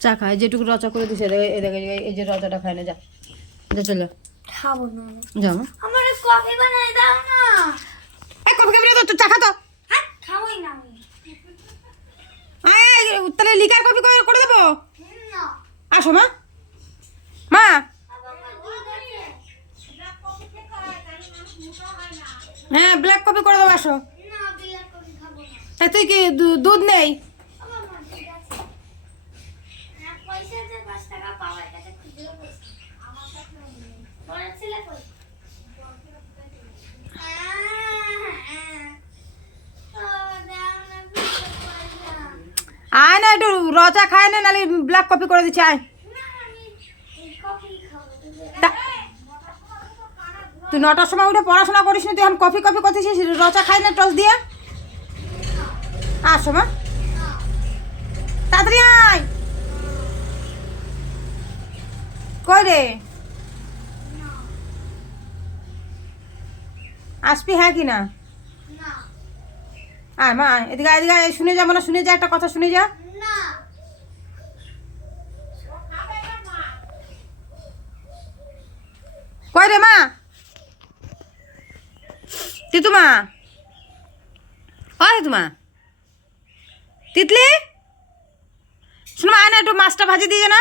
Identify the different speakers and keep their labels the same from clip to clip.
Speaker 1: চা খায় যেটুকু রচা করে দিছে এদিকে এদিকে এই যে রচাটা খায় না যা। যা চলে।
Speaker 2: খাব না
Speaker 1: যা
Speaker 2: আমার কফি বানাই দাও না।
Speaker 1: এই কফি না তো চা খা তো।
Speaker 2: হ্যাঁ খাবোই না আমি।
Speaker 1: আয়, তাহলে লিকার কফি করে করে দেবো?
Speaker 2: না।
Speaker 1: আসো মা। মা। হ্যাঁ ব্ল্যাক কফি করে দেবো আসো।
Speaker 2: না বিলা কফি খাব না।
Speaker 1: তা তুই কি দুধ নেই
Speaker 2: বাবা আমার দুধ আছে না পয়সা যে পাঁচ টাকা পাওয়ার কাছে খুচরো পয়সা আমার কাছে নেই বড় ছেলে কই
Speaker 1: আয় না একটু রচা খায় না, নাহলে ব্ল্যাক কফি করে দিচ্ছি, আয়। তুই নটার সময় উঠে পড়াশোনা করিস না, তুই এখন কফি কফি করতেছিস রচা খাই না, টস দিয়ে? আসো মা। তাড়াতাড়ি আয়। কই রে? আসবি হ্যাঁ কি না? আয় মা এদিকে এদিকে শুনে যা মানে শুনে যা, একটা কথা শুনে যা। কই রে মা? তিতুমা ও তিতুমা তিতলি? শোনো আয় না একটু মাছটা ভাজি দিয়ে না।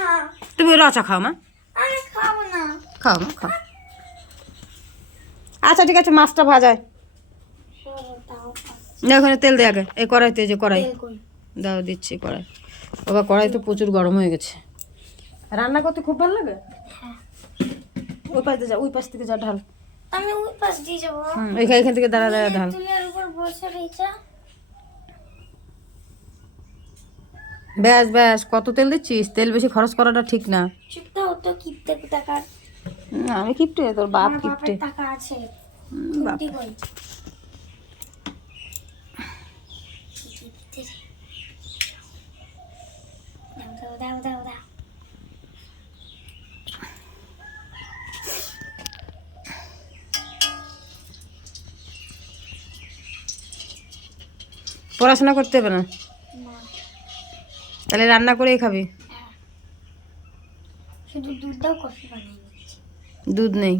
Speaker 2: না।
Speaker 1: তুমি রচা খাও মা। খাও মা খাও। আচ্ছা ঠিক আছে মাছটা ভাজায় না ওখানে তেল দে আগে। এই কড়াইতে যে কড়াই। দাও দিচ্ছি কড়াই। বাবা কড়াই তো প্রচুর গরম হয়ে গেছে। রান্না করতে খুব ভালো লাগে? ওই পাশ দিয়ে যা ওই পাশ থেকে যা ঢাল।
Speaker 2: আমি ওই পাশ দিয়ে যাব।
Speaker 1: এখান এখান থেকে দাঁড়া দাঁড়া ঢাল।
Speaker 2: তুলের উপর বসে রয়েছে
Speaker 1: ব্যাস ব্যাস কত তেল দিচ্ছিস? তেল বেশি খরচ করাটা ঠিক না।
Speaker 2: চুপটা হতো কিপতে
Speaker 1: হুম, আমি কিপটে তোর বাপ কিপটে।
Speaker 2: টাকা আছে।
Speaker 1: বাপ
Speaker 2: কুটি কই কিপতে রে। দাও দাও দাও দাও দাও
Speaker 1: পড়াশোনা করতে হবে না? তাহলে রান্না করেই খাবি?
Speaker 2: দুধ নিচ্ছি।
Speaker 1: দুধ নেই।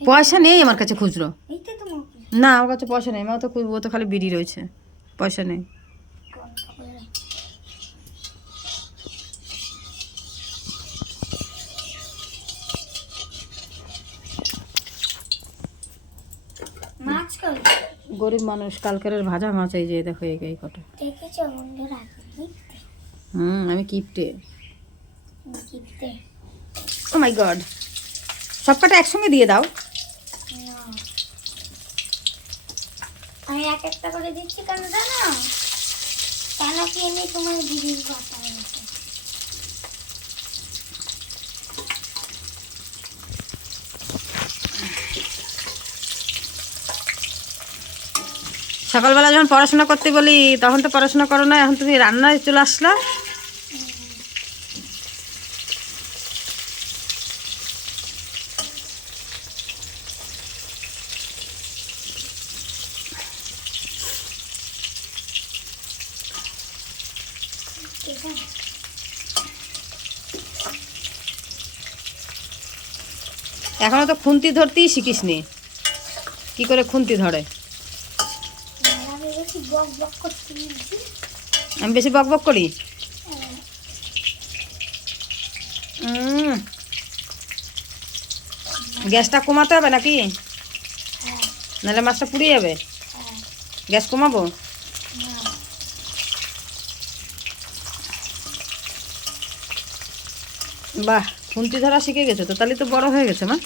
Speaker 2: পয়সা
Speaker 1: নেই। আমার কাছে খুচরো। না আমার কাছে পয়সা নেই। আমার তো খুব ও তো খালি বিড়ি রয়েছে। পয়সা নেই। গরিব মানুষ কালকের ভাজা মাছ এই যে দেখো এই এই কটা।
Speaker 2: দেখেছ
Speaker 1: হুম আমি কিপটে ও মাই গড সব কটা একসঙ্গে দিয়ে দাও।
Speaker 2: আমি এক একটা করে দিচ্ছি কেন জানো? কেন কি এমনি তোমার দিদির কথা
Speaker 1: সকালবেলা যখন পড়াশোনা করতে বলি তখন তো পড়াশোনা করো না, এখন তুমি রান্নায় চলে আসলা। এখনও তো খুন্তি ধরতেই শিখিসনি। কি করে খুন্তি ধরে
Speaker 2: আমি বেশি বক বক করতে দিচ্ছি
Speaker 1: আমি বেশি বক বক করি। গ্যাসটা কমাতে হবে নাকি? নাহলে মাছটা পুড়ে যাবে। গ্যাস কমাবো?
Speaker 2: না
Speaker 1: বাহ খুন্তি ধরা শিখে গেছে তো তাহলে তো বড় হয়ে গেছে মা।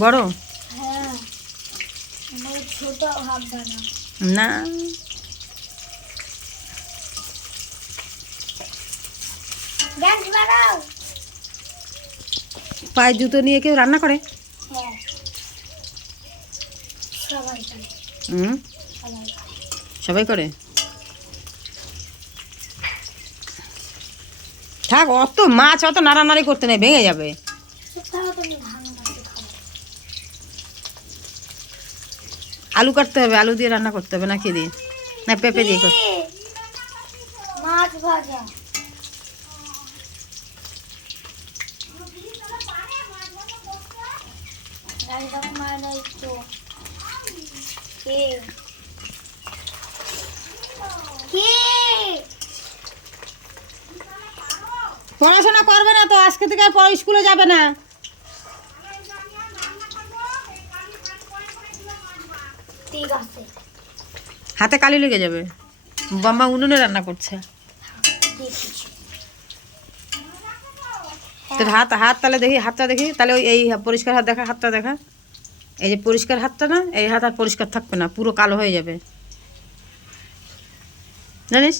Speaker 2: বড়
Speaker 1: বড়?
Speaker 2: হ্যাঁ। না।
Speaker 1: পায়ে জুতো নিয়ে কেউ রান্না করে?
Speaker 2: হ্যাঁ। সবাই করে।
Speaker 1: হুম?
Speaker 2: সবাই করে।
Speaker 1: সবাই করে? থাক অত মাছ অত নাড়ানাড়ি করতে নেই ভেঙে যাবে
Speaker 2: চুপ থাকো তুমি ভাঙো
Speaker 1: আলু কাটতে হবে আলু দিয়ে রান্না করতে হবে না কি দিয়ে? না পেঁপে দিয়ে কর।
Speaker 2: মাছ ভাজা। গাড়িটা মার নাই তো কে? কে?
Speaker 1: পড়াশোনা করবে না তো আজকে থেকে আর পরে স্কুলে যাবে না।
Speaker 2: ঠিক আছে
Speaker 1: হাতে কালি লেগে যাবে। বাম্মা উনুনে রান্না করছে। তোর হাত হাত তাহলে দেখি হাতটা দেখি। তাহলে ওই এই পরিষ্কার হাত দেখা হাতটা দেখা। এই যে পরিষ্কার হাতটা না এই হাত আর পরিষ্কার থাকবে না পুরো কালো হয়ে যাবে। জানিস?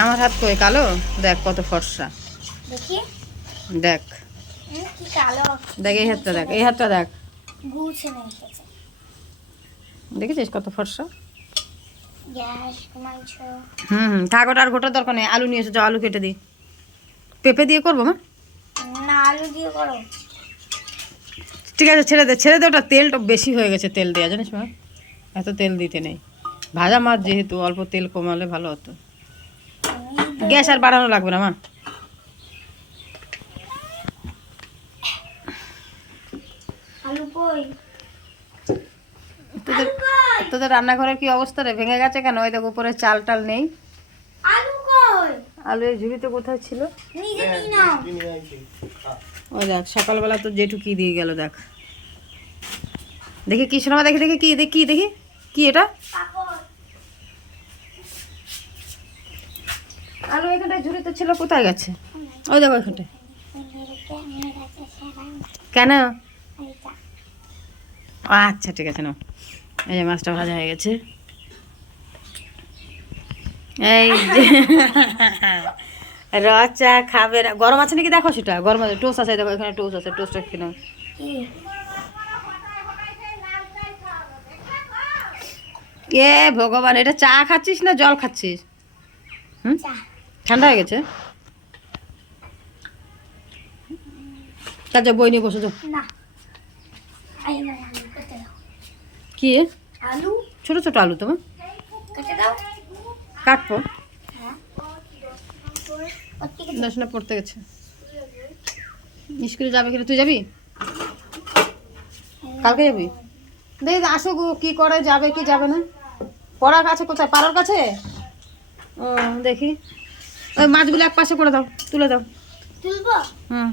Speaker 1: আমার হাত কই কালো? দেখ কত ফর্সা।
Speaker 2: দেখি।
Speaker 1: দেখ। দেখ এই হাতটা দেখ এই হাতটা দেখ।
Speaker 2: এসেছে।
Speaker 1: দেখেছিস কত ফর্সা? হুম হুম থাক ওটা আর দরকার নেই। আলু নিয়ে এসে যাও আলু কেটে দিই। পেঁপে দিয়ে করব মা?
Speaker 2: না আলু দিয়ে করো।
Speaker 1: ঠিক আছে ছেড়ে দে ছেড়ে দে ওটা তেলটা বেশি হয়ে গেছে তেল দেওয়া জানিস মা? এত তেল দিতে নেই। ভাজা মাছ যেহেতু অল্প তেল কমালে ভালো হতো। গ্যাস আর বাড়ানো লাগবে না মা?
Speaker 2: আলু কই
Speaker 1: তোদের তোদের রান্নাঘরের কি অবস্থা রে? ভেঙে গেছে কেন? ওই দেখ উপরে চাল টাল নেই।
Speaker 2: আলু কই?
Speaker 1: আলু এই ঝুড়িতে কোথায় ছিল?
Speaker 2: নিজে নিয়ে নাও।
Speaker 1: ওই দেখ সকালবেলা তো জেঠু কি দিয়ে গেল দেখ। দেখি কি শোনা দেখি দেখি কি দেখি দেখি। কি এটা? আলু এখানটায় ঝুড়িতে ছিল কোথায় গেছে? ওই দেখো এখানটায় কেন? আচ্ছা ঠিক আছে নাও। এই যে মাছটা ভাজা হয়ে গেছে। এই রচা খাবে না। গরম আছে নাকি? দেখো সেটা। গরম আছে টোস্ট আছে দেখো এখানে টোস্ট আছে। টোস্টটা কিনো এ ভগবান এটা চা খাচ্ছিস না জল খাচ্ছিস? হুম? ঠান্ডা হয়ে গেছে? তার যা বই নিয়ে বসে যাও
Speaker 2: না আই না আলু কেটে দাও
Speaker 1: কি?
Speaker 2: আলু।
Speaker 1: ছোট ছোট আলু তোমার
Speaker 2: কেটে দাও।
Speaker 1: কাটবো।
Speaker 2: হ্যাঁ।
Speaker 1: পড়াশোনা পড়তে গেছে। স্কুলে যাবে কিনা? তুই যাবি? কালকে যাবি? দেখি আসুক ও কি করে যাবে কি যাবে না? পড়ার কাছে কোথায়? পাড়ার কাছে? ও দেখি। ওই মাছগুলো এক পাশে করে দাও তুলে দাও।
Speaker 2: তুলবো?
Speaker 1: হুম।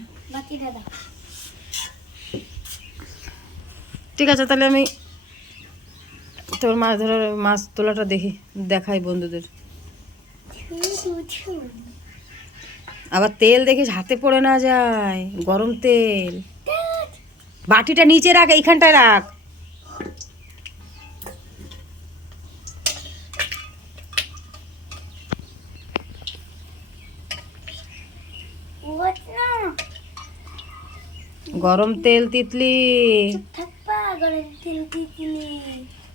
Speaker 1: ঠিক আছে তাহলে আমি তোর মাছ ধরার মাছ তোলাটা দেখি, দেখাই বন্ধুদের। আবার তেল দেখিস, হাতে পড়ে না যায়, গরম তেল। বাটিটা নিচে রাখ, এইখানটায় রাখ। গরম তেল তিতলি।
Speaker 2: গরম তেল বাচ্চা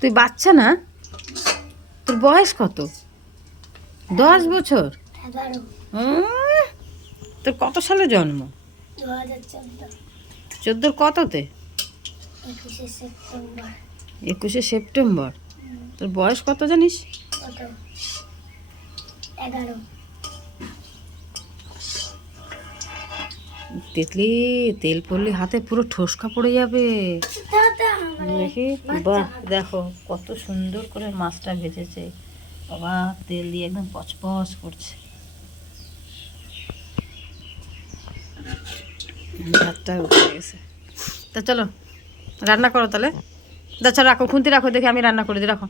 Speaker 1: তুই বাচ্চা না? তোর বয়স কত? দশ বছর? তোর কত সালে জন্ম? চোদ্দোর কততে?
Speaker 2: একুশে সেপ্টেম্বর।
Speaker 1: তোর বয়স কত জানিস?
Speaker 2: এগারো।
Speaker 1: তিতলি তেল পড়লে হাতে পুরো ঠোসকা পড়ে যাবে। দেখি বাহ দেখো কত সুন্দর করে মাছটা ভেজেছে। বাবা তেল দিয়ে একদম পচপচ করছে। ভাতটা উঠে গেছে। তা চলো রান্না করো তাহলে। আচ্ছা রাখো খুন্তি রাখো দেখি আমি রান্না করে দিই রাখো।